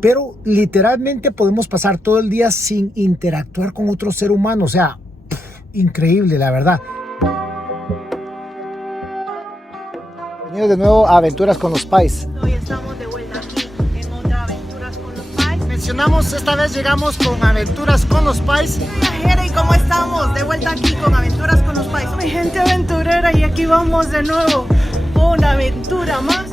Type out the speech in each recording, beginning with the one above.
pero literalmente podemos pasar todo el día sin interactuar con otro ser humano. O sea, increíble, la verdad. Bienvenidos de nuevo a Aventuras con los Pais. Hoy estamos de vuelta aquí en otra Aventuras con los Pais. Mencionamos, esta vez llegamos con Aventuras con los Pais. Viajera, ¿y cómo estamos? De vuelta aquí con Aventuras con los Pais. Mi gente aventurera, y aquí vamos de nuevo. Una aventura más.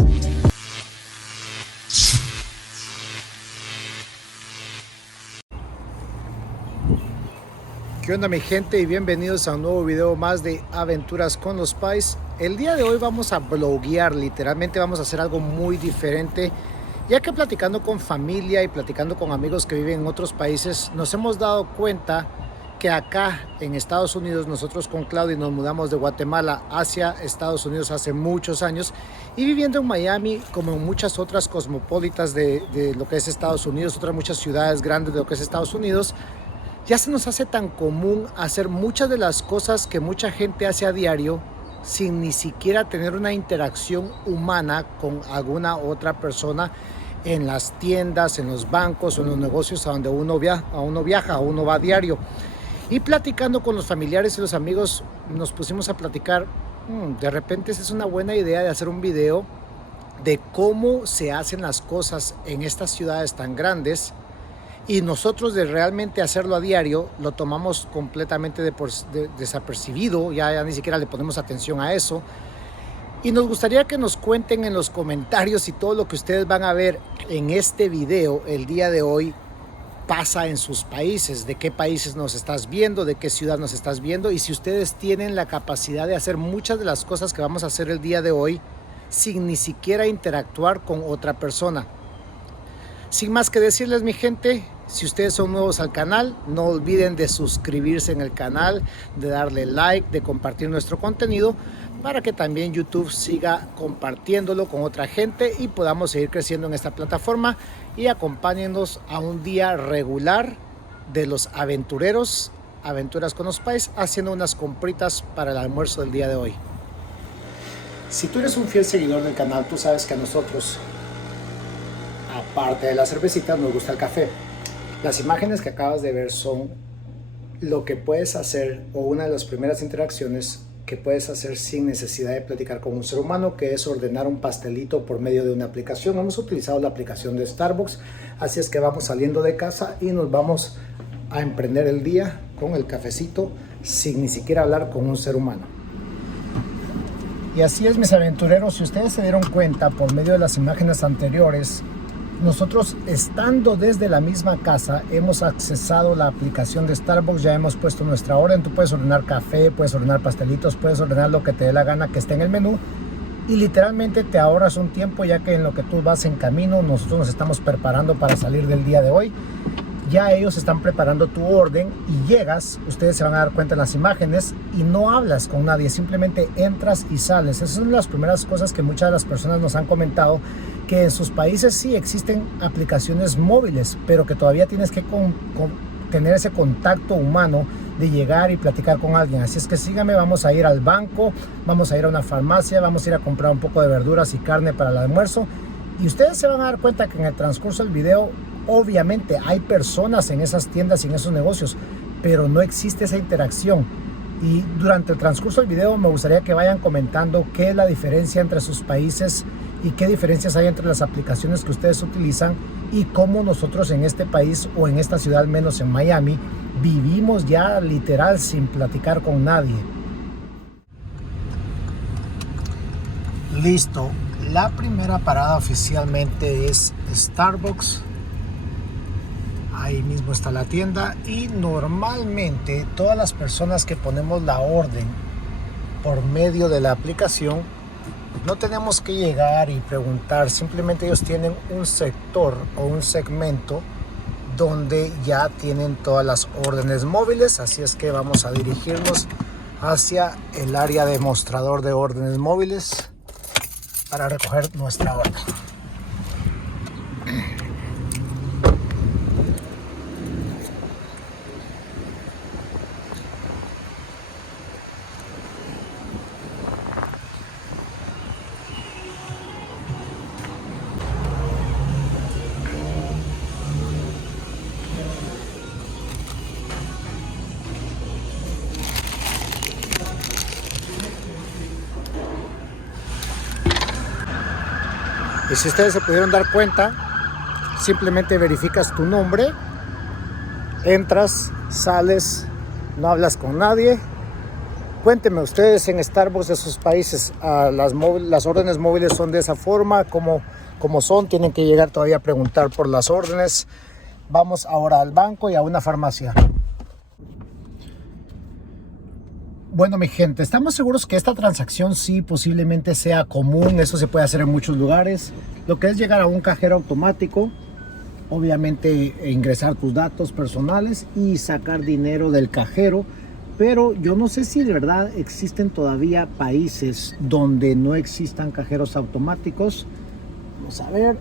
¿Qué onda, mi gente? Y bienvenidos a un nuevo video más de Aventuras con los Pais. El día de hoy vamos a bloguear, literalmente vamos a hacer algo muy diferente, ya que platicando con familia y platicando con amigos que viven en otros países, nos hemos dado cuenta que acá en Estados Unidos, nosotros con Claudia nos mudamos de Guatemala hacia Estados Unidos hace muchos años, y viviendo en Miami, como en muchas otras cosmopolitas de lo que es Estados Unidos, otras muchas ciudades grandes de lo que es Estados Unidos, ya se nos hace tan común hacer muchas de las cosas que mucha gente hace a diario sin ni siquiera tener una interacción humana con alguna otra persona en las tiendas, en los bancos o en los negocios a donde uno viaja, uno va a diario. Y platicando con los familiares y los amigos nos pusimos a platicar, de repente esa es una buena idea de hacer un video de cómo se hacen las cosas en estas ciudades tan grandes, y nosotros de realmente hacerlo a diario lo tomamos completamente desapercibido, ya ni siquiera le ponemos atención a eso. Y nos gustaría que nos cuenten en los comentarios si todo lo que ustedes van a ver en este video el día de hoy pasa en sus países, de qué países nos estás viendo, de qué ciudad nos estás viendo, y si ustedes tienen la capacidad de hacer muchas de las cosas que vamos a hacer el día de hoy sin ni siquiera interactuar con otra persona. Sin más que decirles, mi gente, si ustedes son nuevos al canal, no olviden de suscribirse en el canal, de darle like, de compartir nuestro contenido, para que también YouTube siga compartiéndolo con otra gente y podamos seguir creciendo en esta plataforma. Y acompáñennos a un día regular de los aventureros, Aventuras con los Pais, haciendo unas compritas para el almuerzo del día de hoy. Si tú eres un fiel seguidor del canal, tú sabes que a nosotros, aparte de la cervecita, nos gusta el café. Las imágenes que acabas de ver son lo que puedes hacer, o una de las primeras interacciones que puedes hacer sin necesidad de platicar con un ser humano, que es ordenar un pastelito por medio de una aplicación. Hemos utilizado la aplicación de Starbucks, así es que vamos saliendo de casa y nos vamos a emprender el día con el cafecito sin ni siquiera hablar con un ser humano. Y así es, mis aventureros, si ustedes se dieron cuenta por medio de las imágenes anteriores, nosotros, estando desde la misma casa, hemos accesado la aplicación de Starbucks, ya hemos puesto nuestra orden. Tú puedes ordenar café, puedes ordenar pastelitos, puedes ordenar lo que te dé la gana que esté en el menú, y literalmente te ahorras un tiempo, ya que en lo que tú vas en camino, nosotros nos estamos preparando para salir del día de hoy. Ya ellos están preparando tu orden y llegas, ustedes se van a dar cuenta en las imágenes, y no hablas con nadie, simplemente entras y sales. Esas son las primeras cosas que muchas de las personas nos han comentado, que en sus países sí existen aplicaciones móviles, pero que todavía tienes que tener ese contacto humano de llegar y platicar con alguien. Así es que síganme, vamos a ir al banco, vamos a ir a una farmacia, vamos a ir a comprar un poco de verduras y carne para el almuerzo, y ustedes se van a dar cuenta que en el transcurso del video, obviamente hay personas en esas tiendas y en esos negocios, pero no existe esa interacción. Y durante el transcurso del video me gustaría que vayan comentando qué es la diferencia entre sus países y qué diferencias hay entre las aplicaciones que ustedes utilizan, y cómo nosotros en este país, o en esta ciudad, al menos en Miami, vivimos ya literal sin platicar con nadie. Listo, la primera parada oficialmente es Starbucks. Ahí mismo está la tienda, y normalmente todas las personas que ponemos la orden por medio de la aplicación no tenemos que llegar y preguntar, simplemente ellos tienen un sector o un segmento donde ya tienen todas las órdenes móviles. Así es que vamos a dirigirnos hacia el área de mostrador de órdenes móviles para recoger nuestra orden. Y si ustedes se pudieron dar cuenta, simplemente verificas tu nombre, entras, sales, no hablas con nadie. Cuéntenme ustedes en Starbucks de sus países, las órdenes móviles son de esa forma, como son, tienen que llegar todavía a preguntar por las órdenes. Vamos ahora al banco y a una farmacia. Bueno, mi gente, estamos seguros que esta transacción sí posiblemente sea común. Eso se puede hacer en muchos lugares. Lo que es llegar a un cajero automático, obviamente ingresar tus datos personales y sacar dinero del cajero. Pero yo no sé si de verdad existen todavía países donde no existan cajeros automáticos. Vamos a ver,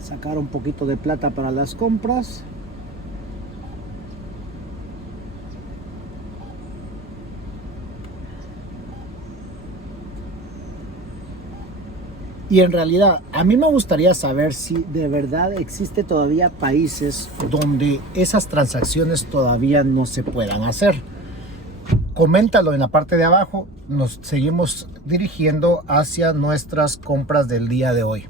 sacar un poquito de plata para las compras. Y en realidad, a mí me gustaría saber si de verdad existe todavía países donde esas transacciones todavía no se puedan hacer. Coméntalo en la parte de abajo. Nos seguimos dirigiendo hacia nuestras compras del día de hoy.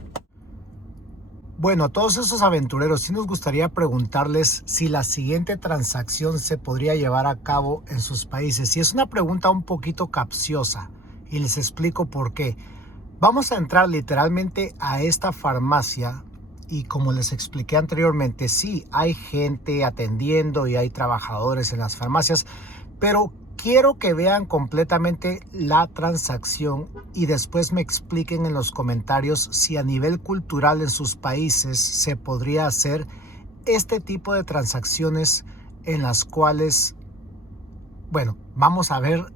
Bueno, a todos esos aventureros, sí nos gustaría preguntarles si la siguiente transacción se podría llevar a cabo en sus países. Y es una pregunta un poquito capciosa y les explico por qué. Vamos a entrar literalmente a esta farmacia y como les expliqué anteriormente, sí, hay gente atendiendo y hay trabajadores en las farmacias, pero quiero que vean completamente la transacción y después me expliquen en los comentarios si a nivel cultural en sus países se podría hacer este tipo de transacciones en las cuales, bueno, vamos a ver.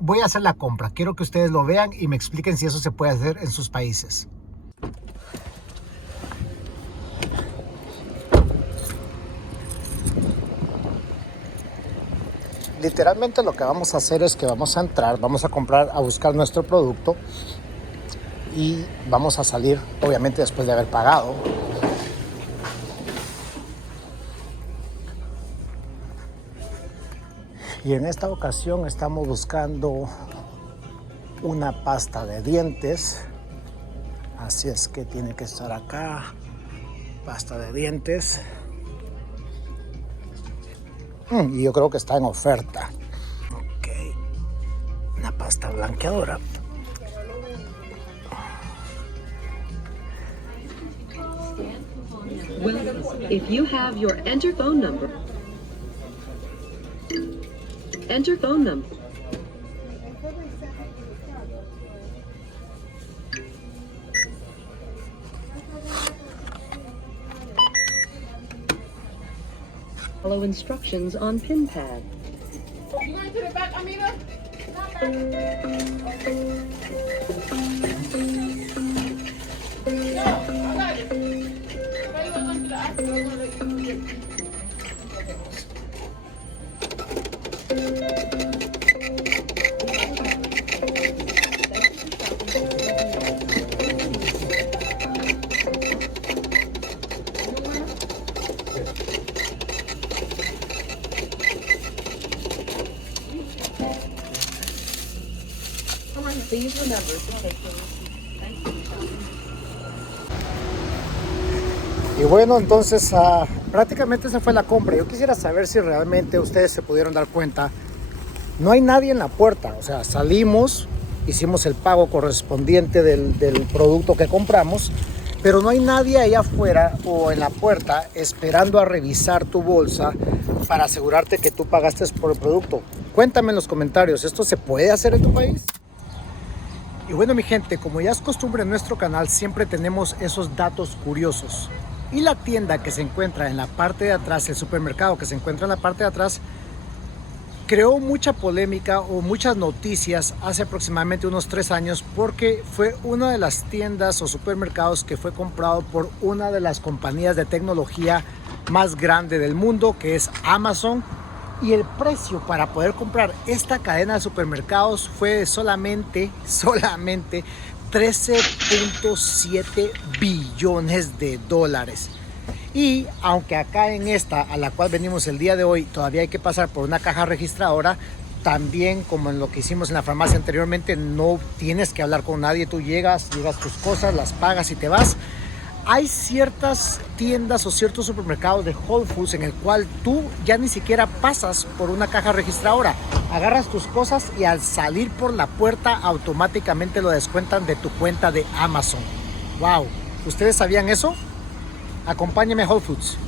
Voy a hacer la compra, quiero que ustedes lo vean y me expliquen si eso se puede hacer en sus países. Literalmente lo que vamos a hacer es que vamos a entrar, vamos a comprar, a buscar nuestro producto y vamos a salir, obviamente después de haber pagado. Y en esta ocasión estamos buscando una pasta de dientes. Así es que tiene que estar acá. Pasta de dientes. Y yo creo que está en oferta. Ok. Una pasta blanqueadora. Well, if you have your enter phone number. Enter phone number. Follow instructions on pin pad. You going to the back, Amina? No, I got it. Why you going to the after? I'm gonna let you get it. Please remember to take your Y bueno, entonces prácticamente esa fue la compra. Yo quisiera saber si realmente ustedes se pudieron dar cuenta. No hay nadie en la puerta, o sea, salimos, hicimos el pago correspondiente del producto que compramos, pero no hay nadie allá afuera o en la puerta esperando a revisar tu bolsa para asegurarte que tú pagaste por el producto. Cuéntame en los comentarios, ¿esto se puede hacer en tu país? Y bueno, mi gente, como ya es costumbre en nuestro canal, siempre tenemos esos datos curiosos. Y la tienda que se encuentra en la parte de atrás, el supermercado que se encuentra en la parte de atrás, creó mucha polémica o muchas noticias hace aproximadamente unos 3 años porque fue una de las tiendas o supermercados que fue comprado por una de las compañías de tecnología más grande del mundo, que es Amazon. Y el precio para poder comprar esta cadena de supermercados fue de solamente 13.7 billones de dólares. Y aunque acá en esta a la cual venimos el día de hoy todavía hay que pasar por una caja registradora, también como en lo que hicimos en la farmacia anteriormente, no tienes que hablar con nadie. Tú llegas tus cosas, las pagas y te vas. hay ciertas tiendas o ciertos supermercados de Whole Foods en el cual tú ya ni siquiera pasas por una caja registradora. Agarras tus cosas y al salir por la puerta automáticamente lo descuentan de tu cuenta de Amazon. ¡Wow! ¿Ustedes sabían eso? Acompáñenme a Whole Foods.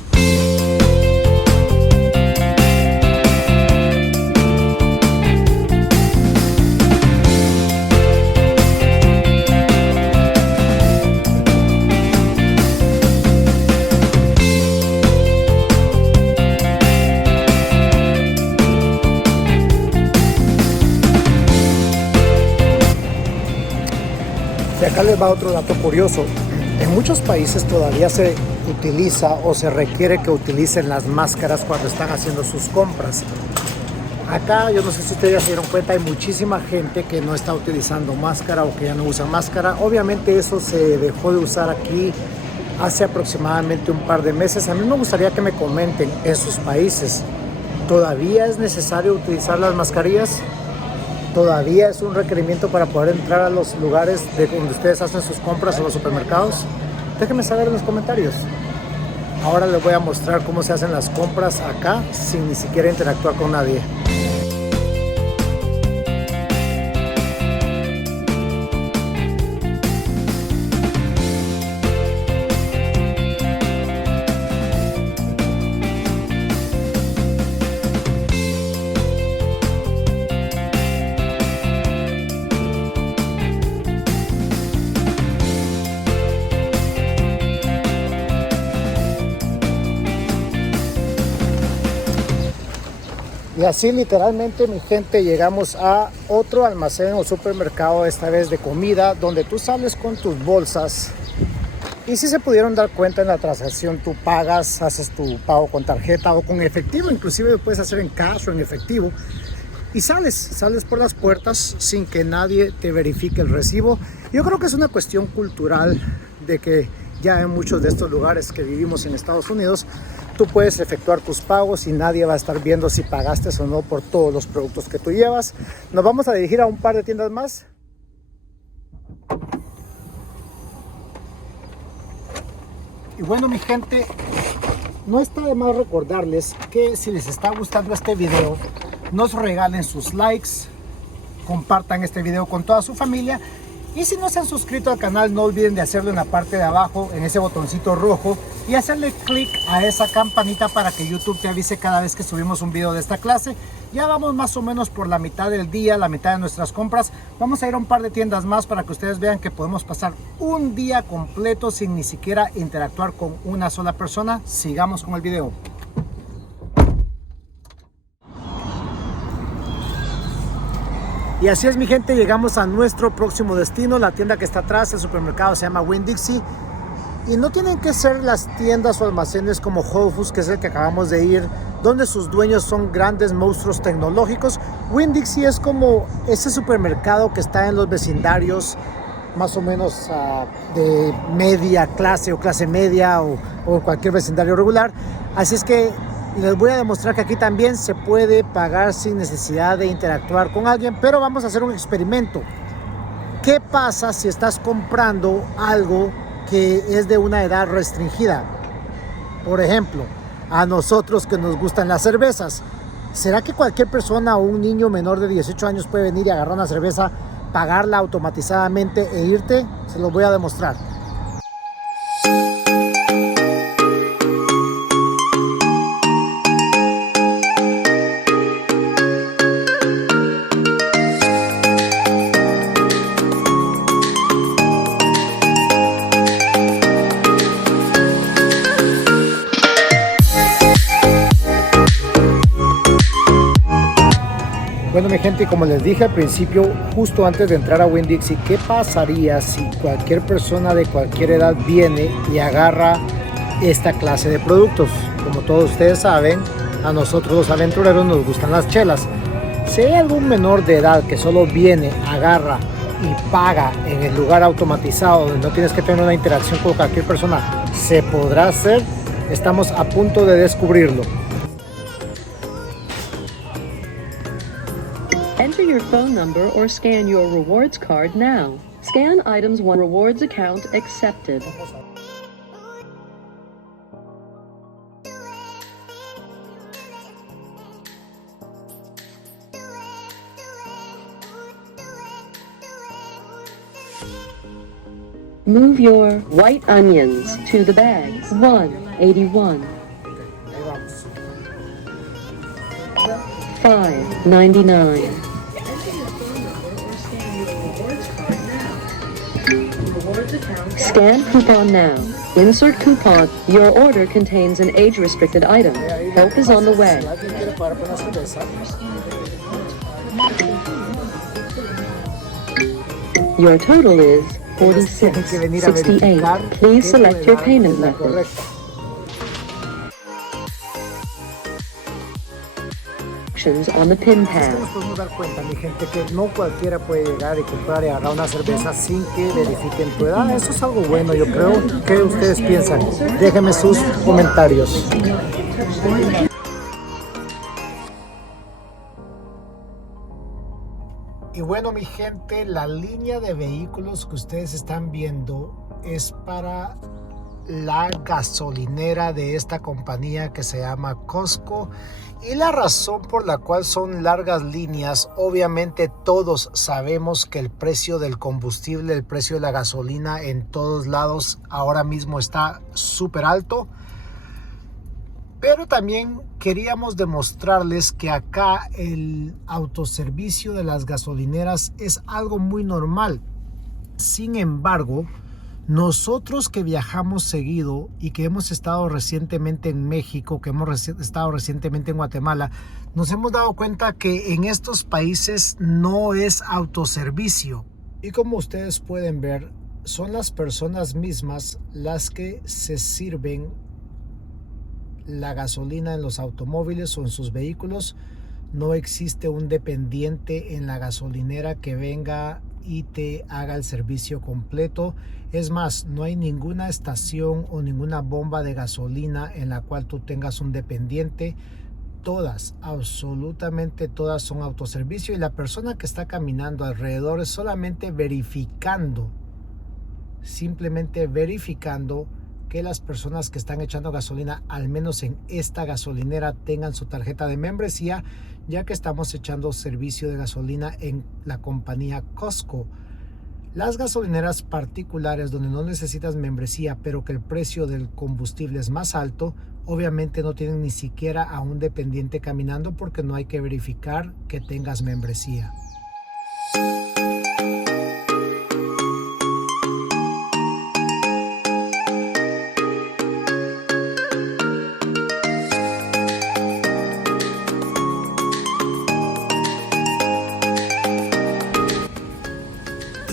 Y acá les va otro dato curioso. En muchos países todavía se utiliza o se requiere que utilicen las máscaras cuando están haciendo sus compras. Acá, yo no sé si ustedes ya se dieron cuenta, hay muchísima gente que no está utilizando máscara o que ya no usa máscara. Obviamente eso se dejó de usar aquí hace aproximadamente un par de meses. A mí me gustaría que me comenten en sus países, ¿todavía es necesario utilizar las mascarillas? ¿Todavía es un requerimiento para poder entrar a los lugares de donde ustedes hacen sus compras o los supermercados? Déjenme saber en los comentarios. Ahora les voy a mostrar cómo se hacen las compras acá sin ni siquiera interactuar con nadie. Y así literalmente, mi gente, llegamos a otro almacén o supermercado, esta vez de comida, donde tú sales con tus bolsas. Y si se pudieron dar cuenta en la transacción, tú pagas, haces tu pago con tarjeta o con efectivo, inclusive lo puedes hacer en cash o en efectivo. Y sales por las puertas sin que nadie te verifique el recibo. Yo creo que es una cuestión cultural de que ya en muchos de estos lugares que vivimos en Estados Unidos, tú puedes efectuar tus pagos y nadie va a estar viendo si pagaste o no por todos los productos que tú llevas. Nos vamos a dirigir a un par de tiendas más. Y bueno, mi gente, no está de más recordarles que si les está gustando este video, nos regalen sus likes, compartan este video con toda su familia. Y si no se han suscrito al canal, no olviden de hacerlo en la parte de abajo, en ese botoncito rojo, y hacerle clic a esa campanita para que YouTube te avise cada vez que subimos un video de esta clase. Ya vamos más o menos por la mitad del día, la mitad de nuestras compras. Vamos a ir a un par de tiendas más para que ustedes vean que podemos pasar un día completo sin ni siquiera interactuar con una sola persona. Sigamos con el video. Y así es, mi gente, llegamos a nuestro próximo destino, la tienda que está atrás, el supermercado se llama Winn-Dixie. Y no tienen que ser las tiendas o almacenes como Whole Foods, que es el que acabamos de ir, donde sus dueños son grandes monstruos tecnológicos. Winn-Dixie es como ese supermercado que está en los vecindarios más o menos de media clase o clase media o cualquier vecindario regular. Así es que les voy a demostrar que aquí también se puede pagar sin necesidad de interactuar con alguien, pero vamos a hacer un experimento. ¿Qué pasa si estás comprando algo que es de una edad restringida? Por ejemplo, a nosotros que nos gustan las cervezas, ¿será que cualquier persona o un niño menor de 18 años puede venir y agarrar una cerveza, pagarla automatizadamente e irte? Se los voy a demostrar. Bueno, mi gente, y como les dije al principio, justo antes de entrar a Winn-Dixie, ¿qué pasaría si cualquier persona de cualquier edad viene y agarra esta clase de productos? Como todos ustedes saben, a nosotros los aventureros nos gustan las chelas. Si hay algún menor de edad que solo viene, agarra y paga en el lugar automatizado donde no tienes que tener una interacción con cualquier persona, ¿se podrá hacer? Estamos a punto de descubrirlo. Enter your phone number or scan your rewards card now. Scan items 1 rewards account accepted. Move your white onions to the bag. 181. Ahí vamos. $5.99. Scan coupon now. Insert coupon. Your order contains an age-restricted item. Help is on the way. Si alguien quiere pagar por una cerveza, Your total is tienen que venir a verificar $46.68. Please que select tu your edad payment es la method. correcta. On the pin Es que pad. nos podemos dar cuenta, mi gente, que no cualquiera puede llegar y comprar y agarrar una cerveza sin que verifiquen tu edad. Eso es algo bueno, yo creo. ¿Qué ustedes piensan? Déjenme sus comentarios. Y bueno, mi gente, la línea de vehículos que ustedes están viendo es para la gasolinera de esta compañía que se llama Costco. Y la razón por la cual son largas líneas, obviamente todos sabemos que el precio del combustible, el precio de la gasolina en todos lados ahora mismo está súper alto. Pero también queríamos demostrarles que acá el autoservicio de las gasolineras es algo muy normal. Sin embargo, nosotros que viajamos seguido y que hemos estado recientemente en México, que hemos estado recientemente en Guatemala, nos hemos dado cuenta que en estos países no es autoservicio. Y como ustedes pueden ver, son las personas mismas las que se sirven la gasolina en los automóviles o en sus vehículos. No existe un dependiente en la gasolinera que venga y te haga el servicio completo. Es más, no hay ninguna estación o ninguna bomba de gasolina en la cual tú tengas un dependiente. Todas, absolutamente todas son autoservicio, y la persona que está caminando alrededor es solamente verificando, simplemente verificando que las personas que están echando gasolina, al menos en esta gasolinera, tengan su tarjeta de membresía, ya que estamos echando servicio de gasolina en la compañía Costco. Las gasolineras particulares donde no necesitas membresía, pero que el precio del combustible es más alto, obviamente no tienen ni siquiera a un dependiente caminando, porque no hay que verificar que tengas membresía.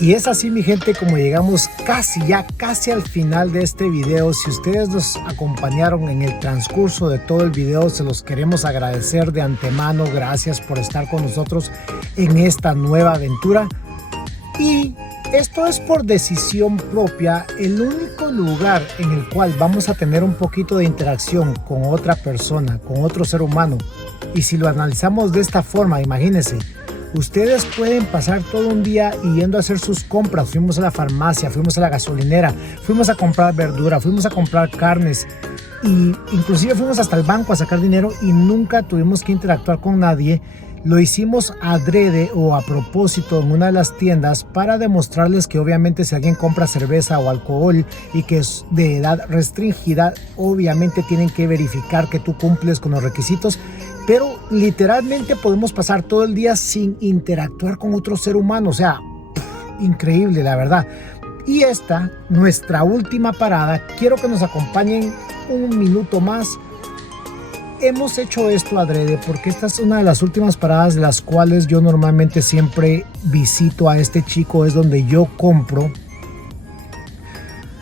Y es así, mi gente, como llegamos casi al final de este video. Si ustedes nos acompañaron en el transcurso de todo el video, se los queremos agradecer de antemano. Gracias por estar con nosotros en esta nueva aventura. Y esto es por decisión propia. El único lugar en el cual vamos a tener un poquito de interacción con otra persona, con otro ser humano. Y si lo analizamos de esta forma, imagínense. Ustedes pueden pasar todo un día yendo a hacer sus compras. Fuimos a la farmacia, fuimos a la gasolinera, fuimos a comprar verdura, fuimos a comprar carnes, y inclusive fuimos hasta el banco a sacar dinero y nunca tuvimos que interactuar con nadie. Lo hicimos adrede o a propósito en una de las tiendas para demostrarles que obviamente si alguien compra cerveza o alcohol y que es de edad restringida, obviamente tienen que verificar que tú cumples con los requisitos. Pero literalmente podemos pasar todo el día sin interactuar con otro ser humano. O sea, increíble, la verdad. Y esta, nuestra última parada, quiero que nos acompañen un minuto más. Hemos hecho esto adrede porque esta es una de las últimas paradas de las cuales yo normalmente siempre visito a este chico. Es donde yo compro.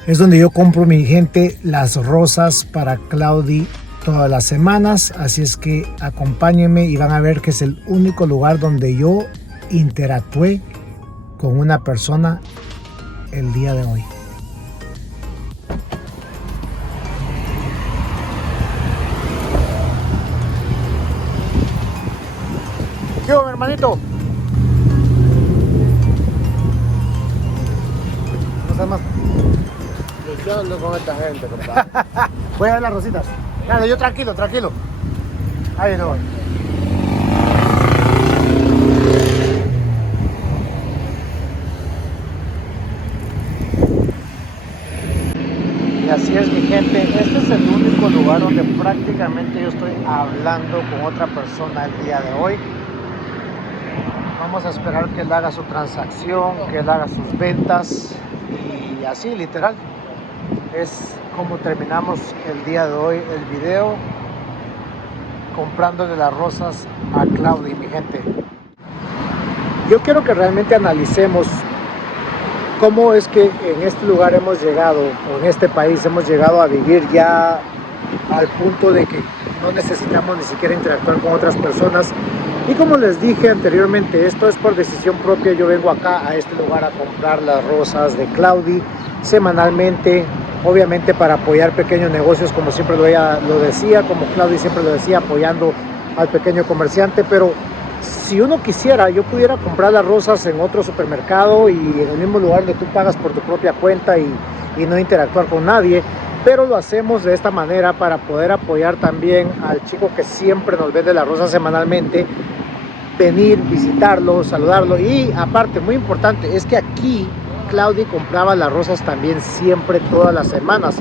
Es donde yo compro, mi gente, las rosas para Claudi todas las semanas. Así es que acompáñenme y van a ver que es el único lugar donde yo interactué con una persona el día de hoy. ¿Qué hubo, mi hermanito? No sé más. Yo ando con esta gente, compadre. Voy a ver las rositas. Dale, yo tranquilo. Ahí no voy. lugar donde prácticamente yo estoy hablando con otra persona el día de hoy. Vamos a esperar que él haga su transacción, que él haga sus ventas y así literal. Es como terminamos el día de hoy el video, comprándole las rosas a Claudia, mi gente. Yo quiero que realmente analicemos cómo es que en este lugar hemos llegado, o en este país hemos llegado a vivir ya al punto de que no necesitamos ni siquiera interactuar con otras personas. Y como les dije anteriormente, esto es por decisión propia. Yo vengo acá a este lugar a comprar las rosas de Claudia semanalmente, obviamente para apoyar pequeños negocios, como siempre lo decía, como Claudia siempre lo decía, apoyando al pequeño comerciante. Pero si uno quisiera, yo pudiera comprar las rosas en otro supermercado y en el mismo lugar donde tú pagas por tu propia cuenta y no interactuar con nadie, pero lo hacemos de esta manera para poder apoyar también al chico que siempre nos vende las rosas semanalmente, venir, visitarlo, saludarlo. Y aparte, muy importante, es que aquí Claudia compraba las rosas también siempre, todas las semanas.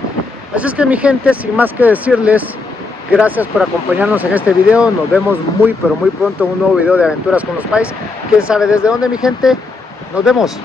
Así es que, mi gente, sin más que decirles, gracias por acompañarnos en este video. Nos vemos muy pero muy pronto en un nuevo video de Aventuras con los Pais. ¿Quién sabe desde dónde, mi gente? Nos vemos.